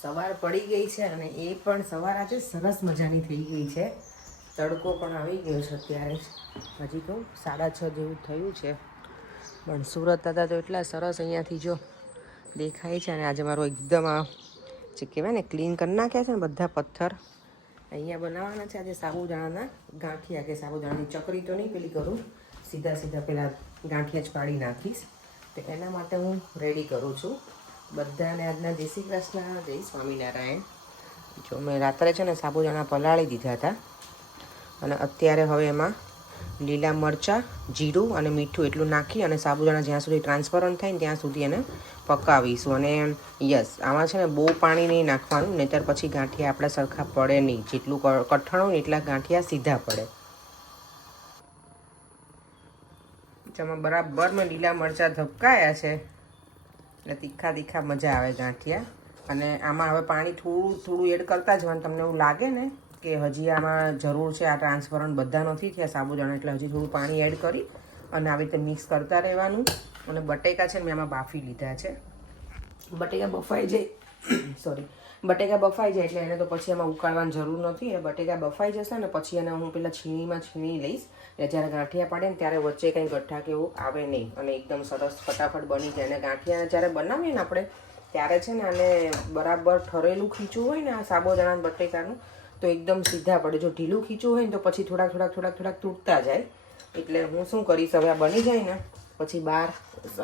સવાર પડી ગઈ છે અને એ પણ સવાર આજે સરસ મજાની થઈ ગઈ છે. તડકો પણ આવી ગયો છે અત્યારે જ. હજી તો 6:30 જેવું થયું છે. પણ સુરત હતા તો એટલા સરસ અહીંયાથી જો દેખાય છે. અને આજે મારો એકદમ આ જે કહેવાય ને ક્લીન કરી નાખ્યા છે ને બધા પથ્થર. અહીંયા બનાવવાના છે આજે સાબુદાણાના ગાંઠિયા કે સાબુદાણાની ચકરી તો નહીં પેલી કરું, સીધા પેલા ગાંઠિયા જ પાડી નાખીશ. તો એના માટે હું રેડી કરું છું. બધાને આજના જય શ્રી કૃષ્ણ, જય સ્વામિનારાયણ. જો મેં રાત્રે છે ને સાબુદાણા પલાળી દીધા હતા અને અત્યારે હવે એમાં લીલા મરચાં, જીરું અને મીઠું એટલું નાખી અને સાબુદાણા જ્યાં સુધી ટ્રાન્સપરન્ટ થાય ને ત્યાં સુધી એને પકાવીશું. અને યસ, આમાં છે ને બહુ પાણી નહીં નાખવાનું, નહીંતર પછી ગાંઠિયા આપણા સરખા પડે નહીં. જેટલું કઠણ હોય એટલા ગાંઠિયા સીધા પડે. જેમાં બરાબર મેં લીલા મરચાં ધબકાયા છે એટલે તીખા મજા આવે ગાંઠિયા. અને આમાં હવે પાણી થોડું એડ કરતા જવાનું. તમને એવું લાગે ને કે હજી આમાં જરૂર છે, આ ટ્રાન્સપરન્ટ બધા નથી થયા સાબુદાણા, એટલે હજી થોડું પાણી એડ કરી અને આવી રીતે મિક્સ કરતા રહેવાનું. અને બટેકા છે ને મેં આમાં બાફી લીધા છે. બટેકા બફાઈ જાય એટલે એને તો પછી એમાં ઉકાળવાની જરૂર નથી. એ બટેકા બફાઈ જશે ને પછી એને હું પેલા છીણી લઈશ. એટલે જ્યારે ગાંઠિયા પાડે ને ત્યારે વચ્ચે કંઈ ગઠ્ઠા કે એવું આવે નહીં અને એકદમ સરસ ફટાફટ બની જાય. અને ગાંઠિયા જ્યારે બનાવીએ ને આપણે ત્યારે છે ને આને બરાબર ઠરેલું ખીચું હોય ને આ સાબુદાણા બટેકાનું તો એકદમ સીધા પડે. જો ઢીલું ખીચું હોય ને તો પછી થોડાક તૂટતા જાય. એટલે હું શું કરીશ, હવે આ બની જાય ને પછી બહાર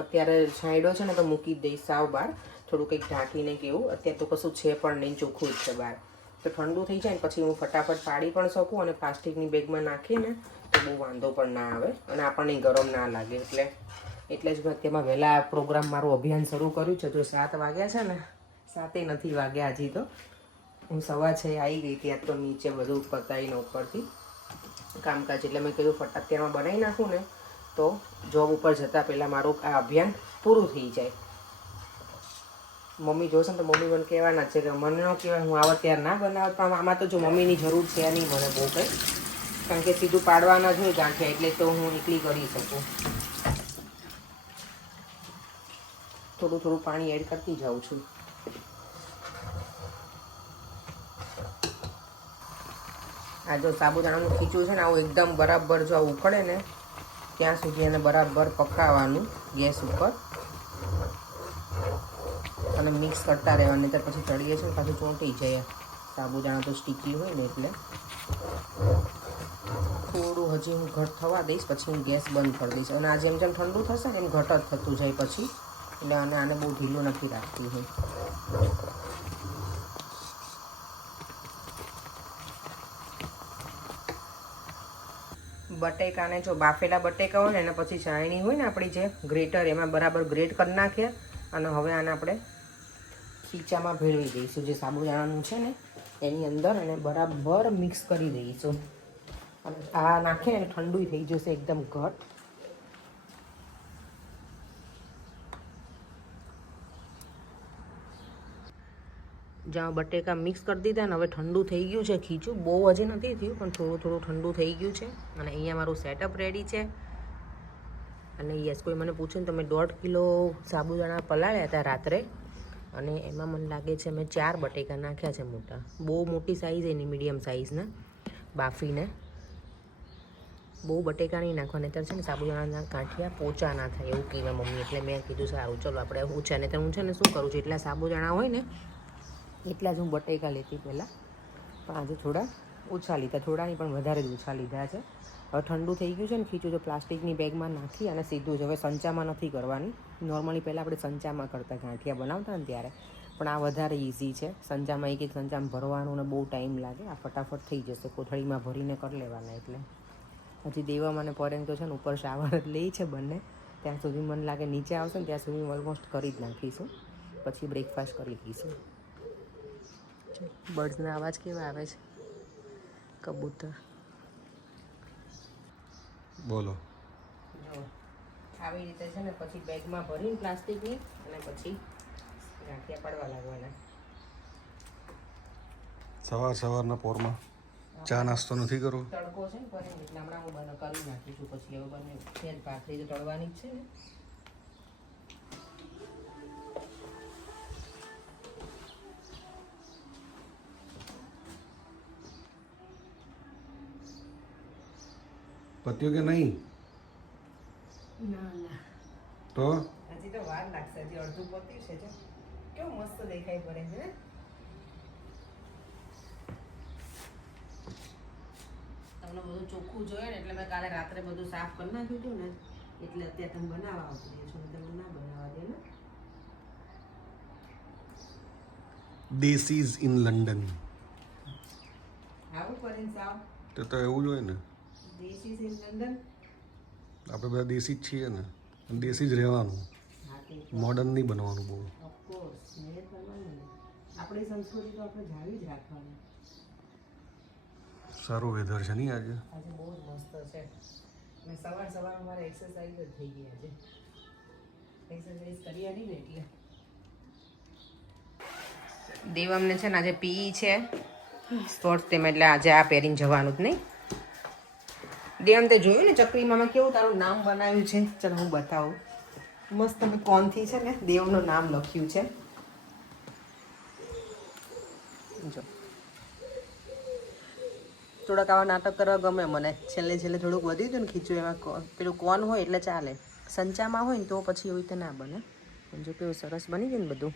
અત્યારે છાંયડો છે ને તો મૂકી જ દઈશ સાવ બહાર, થોડું કંઈક ઢાંકીને કે એવું. અત્યારે તો કશું છે પણ નહીં, ચોખ્ખું જ છે બહાર. તો ઠંડુ થઈ જાય ને પછી હું ફટાફટ પાડી પણ શકું અને પ્લાસ્ટિકની બેગમાં નાખીને તો બહુ વાંધો પણ ના આવે અને આપણને ગરમ ના લાગે. એટલે જ મેં અત્યારમાં વહેલા પ્રોગ્રામ મારું અભિયાન શરૂ કર્યું છે. જો 7 વાગ્યા છે ને, 7 નથી વાગ્યા હજી તો. હું 6:15 આવી ગઈ ત્યાં તો નીચે બધું પતાવીને ઉપરથી કામકાજ. એટલે મેં કીધું અત્યારમાં બનાવી નાખું ને તો જોબ ઉપર જતાં પહેલાં મારું આ અભિયાન પૂરું થઈ જાય. મમ્મી જોશે ને તો મમ્મી મને કહેવાના છે કે મને ન કહેવાય, હું આવા ત્યારે ના બનાવત. પણ આમાં તો જો મમ્મીની જરૂર છે નહીં મને બહુ કંઈ, કારણ કે સીધું પાડવાના જ હોય ગાંઠિયા, એટલે તો હું એકલી કરી શકું. થોડું પાણી એડ કરતી જાઉં છું. આ જો સાબુદાણાનું ખીચું છે ને આવું એકદમ બરાબર જો આવું ઉકળે ને ત્યાં સુધી એને બરાબર પકાવવાનું ગેસ ઉપર અને મિક્સ કરતા રહેવાનું. તો પછી ચડીએ છે ને પાછું ચોંટી જાય. સાબુદાણા તો સ્ટીકી હોય ને એટલે થોડું હજી હું ઘટ થવા દઈશ, પછી હું ગેસ બંધ કરી દઈશ. અને આ જેમ ઠંડુ થશે ને એમ ઘટ જ થતું જાય પછી. એટલે આને બહુ ઢીલું નથી રાખતી હું. બટેકાને જો બાફેલા બટેકા હોય ને એને પછી ચાયણી હોય ને આપણી જે ગ્રેટર, એમાં બરાબર ગ્રેટ કરી નાખ્યા. અને હવે આને આપણે ખીચામાં ભેળવી દઈશું. જે સાબુદાણાનું છે ને એની અંદર એને બરાબર મિક્સ કરી દઈશું. અને આ નાખીને ઠંડુ થઈ જશે એકદમ ઘટ. જ્યાં બટેકા મિક્સ કરી દીધા ને હવે ઠંડુ થઈ ગયું છે ખીચું. બહુ હજી નથી થયું પણ થોડું ઠંડુ થઈ ગયું છે. અને અહીંયા મારું સેટઅપ રેડી છે. અને યસ, કોઈ મને પૂછે ને તો મેં 1.5 કિલો સાબુદાણા પલાળ્યા હતા રાત્રે અને એમાં મને લાગે છે મેં 4 બટેકા નાખ્યા છે મોટા. બહુ મોટી સાઇઝ એની મીડિયમ સાઇઝના બાફીને. બહુ બટેકા નહીં નાખવા, નહીંતર છે ને સાબુદાણાના ગાંઠિયા પોચા ના થાય એવું કહેવાય મમ્મી. એટલે મેં કીધું સારું ચલો આપણે ઓછા. નહીંતર હું છે ને શું કરું છું, એટલા સાબુદાણા હોય ને એટલા જ હું બટેકા લેતી પહેલાં, પણ આજે થોડા ઓછા લીધા. થોડા નહીં પણ વધારે જ ઓછા લીધા છે. હવે ઠંડુ થઈ ગયું છે ને ખીચું, તો પ્લાસ્ટિકની બેગમાં નાખી અને સીધું જ હવે સંચામાં નથી કરવાની. નોર્મલી પહેલાં આપણે સંચામાં કરતા ગાંઠિયા બનાવતા ને ત્યારે, પણ આ વધારે ઇઝી છે. સંચામાં એક સંચામાં ભરવાનું ને બહુ ટાઈમ લાગે. આ ફટાફટ થઈ જશે. કોથળીમાં ભરીને કરી લેવાના. એટલે હજી દેવા મને પરેન તો છે ને ઉપર શાવર જ લે છે બંને. ત્યાં સુધી મને લાગે નીચે આવશે ને ત્યાં સુધી હું ઓલમોસ્ટ કરી જ નાખીશું. પછી બ્રેકફાસ્ટ કરી લઈશું. બર્ડ્સના અવાજ કેવા આવે છે, કબૂતર. બોલો. જો આવી રીતે છે ને પછી બેગમાં ભરીને પ્લાસ્ટિકની અને પછી ગાંઠિયા પાડવા લાગવાના. સવારના પોરમાં ચા નાસ્તો નથી કરવો? તડકો છે ને પણ એટલે હમણાં હું કરી નાખીશું. પછી હવે બંને છે જ ભાખરી તો તળવાની જ છે ને. પત્યું કે નહીં? ના ના તો હજી તો વાર લાગશે. હજી અડધું પત્યું છે. જો કેવું મસ્ત દેખાય પડે છે ને. તમને બધું ચોખ્ખું જોઈએ ને એટલે મેં કાલે રાત્રે બધું સાફ કરી નાખ્યું હતું ને એટલે અત્યારે તમે બનાવવા આવતી છો. તમે ના બનાવવા દે ને. દેસીઝ ઇન લંડન. આવું કરીને સાવ તો એવું જ હોય ને. દેશી છે લંડન. આપણે બધા દેશી જ છીએ ને. દેશી જ રહેવાનું. હા તે મોડર્ન નહીં બનવાનું બહુ. ઓફકોર્સ મહેનત કરવાની ને. આપણી સંસ્કૃતિ તો આપણે જાળવી જ રાખવાની. સારું વેધર છે નહીં આજે. આજે બહુ જ મસ્ત છે. અને સવારમાં મારે એક્સરસાઇઝ જ થઈ ગઈ આજે. એક્સરસાઇઝ કરીએ નહીં ને એટલે. દેવમને છે ને આજે પી છે સ્પોર્ટ્સ તેમ એટલે આજે આ પહેરીને જવાનું જ નહીં. દેવમ તે જોયું ને ચકરીમાં મેં કેવું તારું નામ બનાવ્યું છે. ચાલો હું બતાવું. મસ્ત મેં કોનથી છે ને દેવનું નામ લખ્યું છે. જો થોડાક આવા નાટક કરવા ગમે મને. છેલ્લે થોડુંક વધ્યું હતું ને ખીચું એમાં પેલું કોન હોય એટલે ચાલે. સંચામાં હોય ને તો પછી એવી રીતે ના બને. પણ જો કેવું સરસ બની ગયું ને બધું.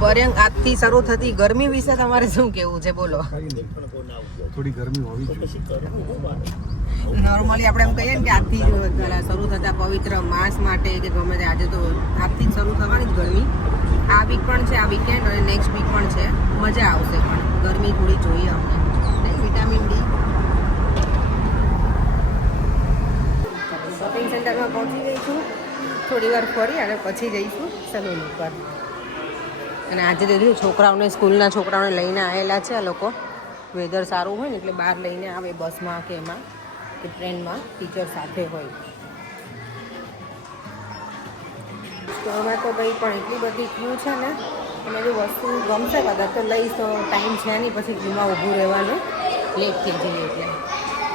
પર્યંક આજથી શરૂ થતી ગરમી વિશે તમારે શું કેવું છે બોલો? થોડી ગરમી હોવી જોઈએ. નોર્મલી આપણે એમ કહીએ ને કે આજથી શરૂ થતા પવિત્ર માસ માટે કે ગમે તે આજે તો આજથી જ શરૂ થવાની જ ગરમી. આ વીક પણ છે, આ વીકેન્ડ અને નેક્સ્ટ વીક પણ છે. મજા આવશે પણ ગરમી થોડી જોઈએ અમને. Vitamin D. શોપિંગ સેન્ટરમાં પહોંચી ગઈ છું. થોડી વાર ફરી અને પછી જઈશું સલૂન ઉપર. અને આજે તો જોયું છોકરાઓને સ્કૂલના છોકરાઓને લઈને આવેલા છે આ લોકો. વેધર સારું હોય ને એટલે બહાર લઈને આવે બસમાં કે એમાં કે ટ્રેનમાં. ટીચર સાથે હોય. સ્ટોરમાં તો ભાઈ પણ એટલી બધી ક્યુ છે ને અને જો વસ્તુ ગમશે કદાચ તો લઈશ. તો ટાઈમ છે નહીં પછી ક્યુમાં ઊભું રહેવાનું. લેટ થઈ જઈએ એટલે.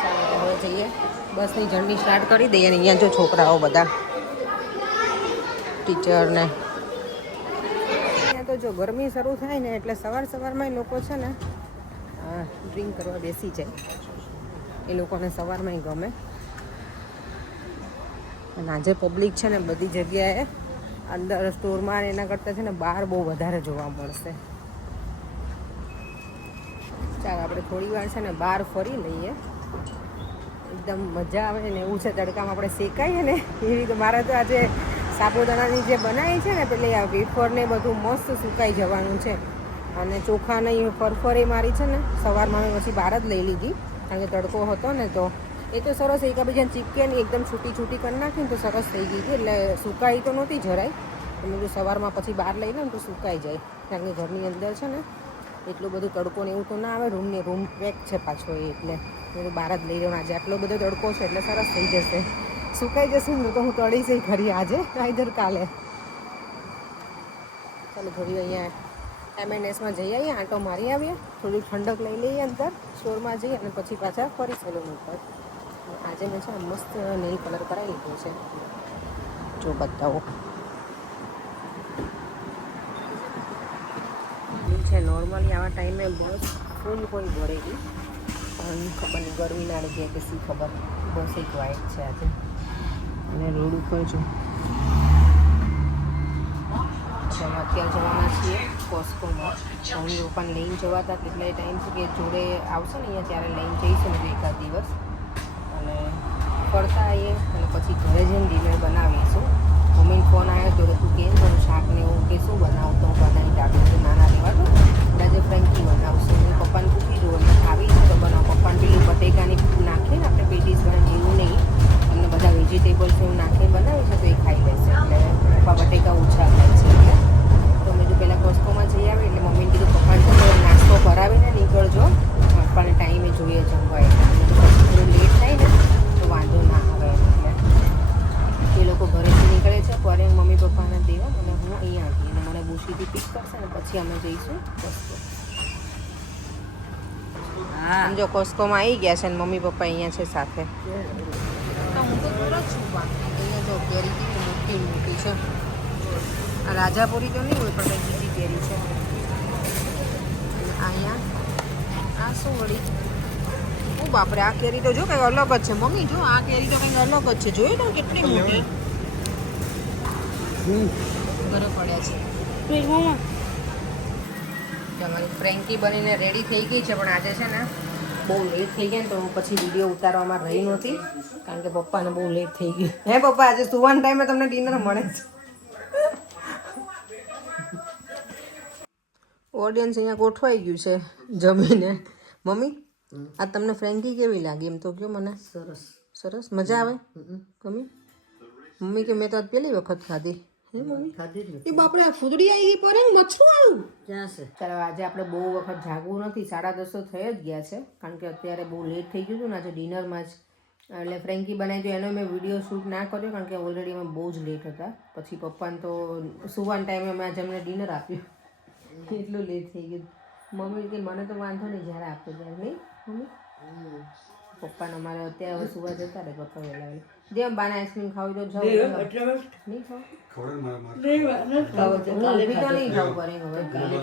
ચાલો હવે જઈએ. બસની જર્ની સ્ટાર્ટ કરી દઈએ. અને અહીંયા જો છોકરાઓ બધા ટીચરને તો જો ગરમી શરૂ થાય ને એટલે સવારમાં લોકો છે ને ડ્રિંક કરવા બેસી જાય. એ લોકોને સવારમાં ગમે. અને આજે પબ્લિક છે ને બધી જગ્યાએ અંદર સ્ટોરમાં એના કરતાં છે ને બહાર બહુ વધારે જોવા મળશે. ચાલો આપણે થોડી વાર છે ને બહાર ફરી લઈએ. એકદમ મજા આવે ને એવું છે. તડકામાં આપણે શેકાઈએ ને એવી રીતે. મારે તો આજે સાબુદાણાની જે બનાવી છે ને પેલી આ વેફર ને બધું મસ્ત સુકાઈ જવાનું છે. અને ચોખા નહીં ફરફરી મારી છે ને સવારમાં મેં પછી બહાર જ લઈ લીધી કારણ કે તડકો હતો ને તો એ તો સરસ એકબીજાને ચીપકે નહીં એકદમ છૂટી કરી નાખી ને તો સરસ થઈ ગઈ હતી. એટલે સુકાઈ તો નહોતી જરાય. તમે જો સવારમાં પછી બહાર લઈ લો ને તો સુકાઈ જાય. કારણ કે ઘરની અંદર છે ને એટલું બધું તડકો ને એવું તો ના આવે. રૂમ પેક છે પાછો એ એટલે હું બહાર જ લઈ લઉં. આજે આટલો બધો તડકો છે એટલે સરસ થઈ જશે. સુકાઈ જશે ને તો હું તળીશ ખરી આજે આઈધર કાલે. ચાલો થોડી અહીંયા M&Sમાં જઈ આવીએ. આંટો મારી આવીએ. થોડી ઠંડક લઈ લઈએ અંદર સ્ટોરમાં જઈએ અને પછી પાછા ફરી સલૂન ઉપર. આજે મેં છે મસ્ત નેલ કલર કરાવી લીધો છે. જો બતાવો છે. નોર્મલી આવા ટાઈમે બસ ફૂલ કોઈ ભરેલી પણ ખબર નહીં ગરમી ના લીધે કે શી ખબર બસ એક વાઇટ છે આજે. અને રોડ ઉપર જો અત્યારે જવાના છીએ કોસ્કોમાં. મમ્મી પપ્પાને લઈને જવાતા કેટલાય ટાઈમથી કે જોડે આવશે ને અહીંયા ત્યારે લઈને જઈશું ને એકાદ દિવસ અને ફરતા આવીએ અને પછી ઘરે જઈને ડિનર બનાવીશું. મમ્મીને ફોન આવ્યો હતો કે તું કેમ કરું શાક ને એવું કે શું બનાવતો હું બનાવી કાઢું છું. નાના લેવા તો આજે ફ્રેન્કી બનાવશું. હું પપ્પાને પૂછી દઉં એમને ખાવી છે તો બનાવો. પપ્પાને પેલી બટેકાની નાખીએ ને આપણે પેટીસ બનાવી એવું નહીં. એમને બધા વેજીટેબલ્સ એવું નાખીને બનાવે છે તો એ ખાઈ લેશે. એટલે પપ્પા બટેકા ઓછા ખાય છે. એટલે તો મેં જો પહેલાં કોસ્કોમાં જઈ આવે એટલે મમ્મીને કીધું પપ્પાને તો નાસ્તો કરાવીને નીકળજો. પપ્પાને ટાઈમે જોઈએ જમવા. એટલે પછી થોડું લેટ થાય ને તો વાંધો ના આવે. એટલે એ લોકો ઘરેથી નીકળે છે. પર મમ્મી પપ્પાને દેવા અને હું અહીંયા આવી અને મને બુશીથી પિક કરશે ને પછી અમે જઈશું કોસ્કો. હા જો કોસ્કોમાં આવી ગયા છે ને મમ્મી પપ્પા અહીંયા છે સાથે. હું તો દૂર જ છું. અહીંયા જો કેરી કેવી મોટી છે. આ રાજાપુરી તો નહીં હોય પણ કંઈ બીજી કેરી છે. અહીંયા આ શું વળી ઓ બાપરે આ કેરી તો જો કંઈક અલગ જ છે મમ્મી જો આ કેરી તો કંઈક અલગ જ છે જોયું ને કેટલી મોટી બરફ પડ્યા છે તમારી ફ્રેન્કી બનીને રેડી થઈ ગઈ છે પણ આજે છે ને બહુ લેટ થઈ ગયા ને તો પછી વિડીયો ઉતારવામાં રહી નહોતી કારણ કે પપ્પાને બહુ લેટ થઈ ગયું હે પપ્પા આજે સુવાના ટાઈમે તમને ડિનર મળે છે ઓડિયન્સ અહીંયા ગોઠવાઈ ગયું છે જમીને મમ્મી આ તમને ફ્રેન્કી કેવી લાગી એમ તો કયો મને સરસ સરસ મજા આવે ગમી મમ્મી કે મેં તો આજ પહેલી વખત ખાધી હે મમ્મી ખાધી જ એ બાપરે આ ફૂદડી આવી ગઈ પડે ને મચ્છું આવ્યું ક્યાં છે ચાલો આજે આપણે બહુ વખત જાગવું નથી 10:30 તો થઈ જ ગયા છે કારણ કે અત્યારે બહુ લેટ થઈ ગયું હતું ને આજે ડિનરમાં જ એટલે ફ્રેન્કી બનાવી તો એનો મેં વિડીયો શૂટ ના કર્યો કારણ કે ઓલરેડી અમે બહુ જ લેટ હતા પછી પપ્પાને તો સુવાના ટાઈમે અમે આજે અમને ડિનર આપ્યું એટલું લેટ થઈ ગયું મમ્મી કે મને તો વાંધો નહીં જ્યારે આપો ત્યારે નહીં મમ્મી પપ્પાને અમારે અત્યારે હવે સુવા જતા રહે પપ્પા વહેલા જેમ બાને આઈસ્ક્રીમ ખાવી તો જાઓ નહીં ખાવ ઊભી તો નહીં ખાવું પડે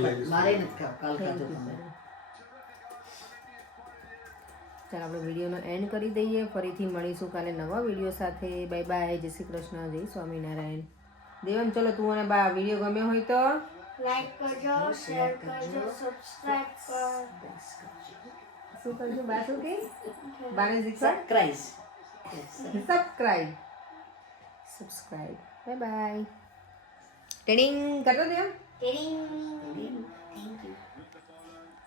હવે મારે નથી ખાવ કાલ ખાધું ચાલો આપણે વિડીયોનો એન્ડ કરી દઈએ ફરીથી મળીશું કાલે નવા વિડીયો સાથે બાય બાય જય શ્રી કૃષ્ણ જય સ્વામિનારાયણ દેવન ચલો તું અને બા વિડીયો ગમ્યો હોય તો લાઈક કરજો શેર કરજો સબસ્ક્રાઇબ કરો શું કરજો બા શું કે બાને શીખવા ક્રાઇસ સબસ્ક્રાઇબ બાય બાય ટેડિંગ કરજો દેવ ટિંગ